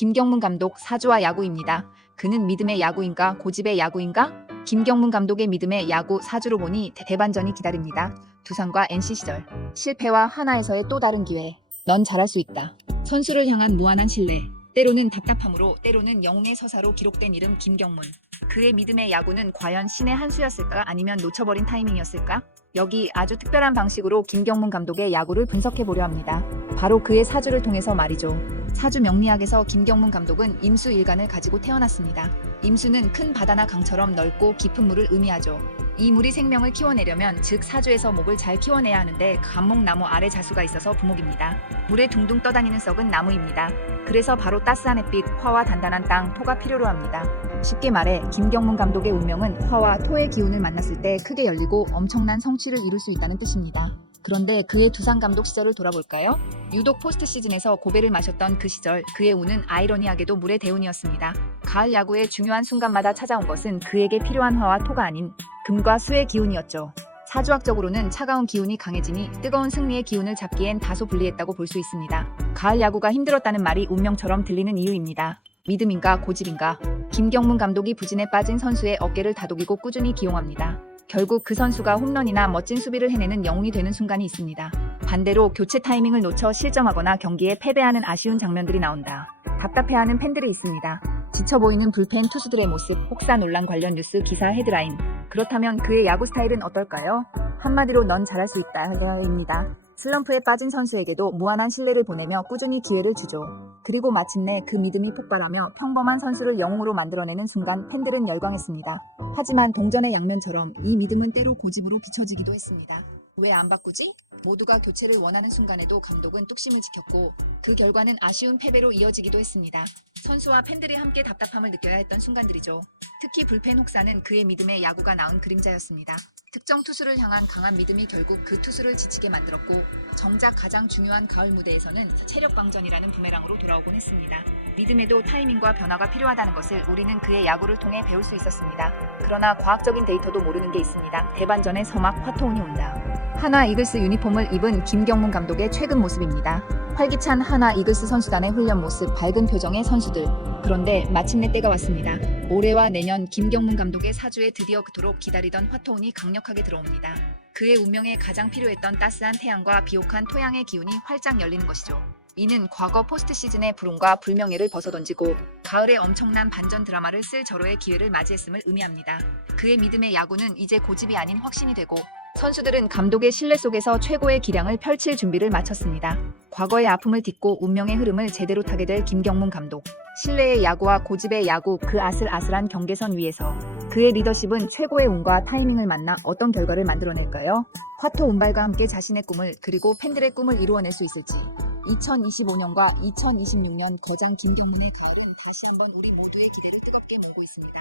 김경문 감독 사주와 야구입니다. 그는 믿음의 야구인가 고집의 야구인가? 김경문 감독의 믿음의 야구 사주로 보니 대- 대반전이 기다립니다. 두산과 NC 시절 실패와 하나에서의 또 다른 기회. 넌 잘할 수 있다. 선수를 향한 무한한 신뢰. 때로는 답답함으로 때로는 영웅의 서사로 기록된 이름 김경문. 그의 믿음의 야구는 과연 신의 한 수였을까 아니면 놓쳐버린 타이밍이었을까? 여기 아주 특별한 방식으로 김경문 감독의 야구를 분석해 보려 합니다. 바로 그의 사주를 통해서 말이죠. 사주 명리학에서 김경문 감독은 임수 일간을 가지고 태어났습니다. 임수는 큰 바다나 강처럼 넓고 깊은 물을 의미하죠. 이 물이 생명을 키워내려면 즉 사주에서 목을 잘 키워내야 하는데 감목나무 아래 자수가 있어서 부목입니다. 물에 둥둥 떠다니는 썩은 나무입니다. 그래서 바로 따스한 햇빛, 화와 단단한 땅, 토가 필요로 합니다. 쉽게 말해 김경문 감독의 운명은 화와 토의 기운을 만났을 때 크게 열리고 엄청난 성취를 이룰 수 있다는 뜻입니다. 그런데 그의 두산 감독 시절을 돌아볼까요? 유독 포스트 시즌에서 고배를 마셨던 그 시절 그의 운은 아이러니하게도 물의 대운이었습니다. 가을 야구의 중요한 순간마다 찾아온 것은 그에게 필요한 화와 토가 아닌 금과 수의 기운이었죠. 사주학적으로는 차가운 기운이 강해지니 뜨거운 승리의 기운을 잡기엔 다소 불리했다고 볼 수 있습니다. 가을 야구가 힘들었다는 말이 운명처럼 들리는 이유입니다. 믿음인가 고집인가? 김경문 감독이 부진에 빠진 선수의 어깨를 다독이고 꾸준히 기용합니다. 결국 그 선수가 홈런이나 멋진 수비를 해내는 영웅이 되는 순간이 있습니다. 반대로 교체 타이밍을 놓쳐 실점하거나 경기에 패배하는 아쉬운 장면들이 나온다. 답답해하는 팬들이 있습니다. 지쳐 보이는 불펜 투수들의 모습, 혹사 논란 관련 뉴스 기사 헤드라인. 그렇다면 그의 야구 스타일은 어떨까요? 한마디로 넌 잘할 수 있다입니다. 슬럼프에 빠진 선수에게도 무한한 신뢰를 보내며 꾸준히 기회를 주죠. 그리고 마침내 그 믿음이 폭발하며 평범한 선수를 영웅으로 만들어내는 순간 팬들은 열광했습니다. 하지만 동전의 양면처럼 이 믿음은 때로 고집으로 비춰지기도 했습니다. 왜 안 바꾸지? 모두가 교체를 원하는 순간에도 감독은 뚝심을 지켰고 그 결과는 아쉬운 패배로 이어지기도 했습니다. 선수와 팬들이 함께 답답함을 느껴야 했던 순간들이죠. 특히 불펜 혹사는 그의 믿음의 야구가 나은 그림자였습니다. 특정 투수를 향한 강한 믿음이 결국 그 투수를 지치게 만들었고 정작 가장 중요한 가을 무대에서는 체력 방전이라는 부메랑으로 돌아오곤 했습니다. 믿음에도 타이밍과 변화가 필요하다는 것을 우리는 그의 야구를 통해 배울 수 있었습니다. 그러나 과학적인 데이터도 모르는 게 있습니다. 대반전의 서막 화토운이 온다. 하나 이글스 유니폼을 입은 김경문 감독의 최근 모습입니다. 활기찬 하나 이글스 선수단의 훈련 모습, 밝은 표정의 선수들. 그런데 마침내 때가 왔습니다. 올해와 내년 김경문 감독의 사주에 드디어 그토록 기다리던 화토운이 강력하게 들어옵니다. 그의 운명에 가장 필요했던 따스한 태양과 비옥한 토양의 기운이 활짝 열리는 것이죠. 이는 과거 포스트 시즌의 불운과 불명예를 벗어던지고 가을에 엄청난 반전 드라마를 쓸 절호의 기회를 맞이했음을 의미합니다. 그의 믿음의 야구는 이제 고집이 아닌 확신이 되고 선수들은 감독의 신뢰 속에서 최고의 기량을 펼칠 준비를 마쳤습니다. 과거의 아픔을 딛고 운명의 흐름을 제대로 타게 될 김경문 감독. 신뢰의 야구와 고집의 야구 그 아슬아슬한 경계선 위에서 그의 리더십은 최고의 운과 타이밍을 만나 어떤 결과를 만들어낼까요? 화토 운발과 함께 자신의 꿈을 그리고 팬들의 꿈을 이루어낼 수 있을지 2025년과 2026년 거장 김경문의 가을은 다시 한번 우리 모두의 기대를 뜨겁게 모고 있습니다.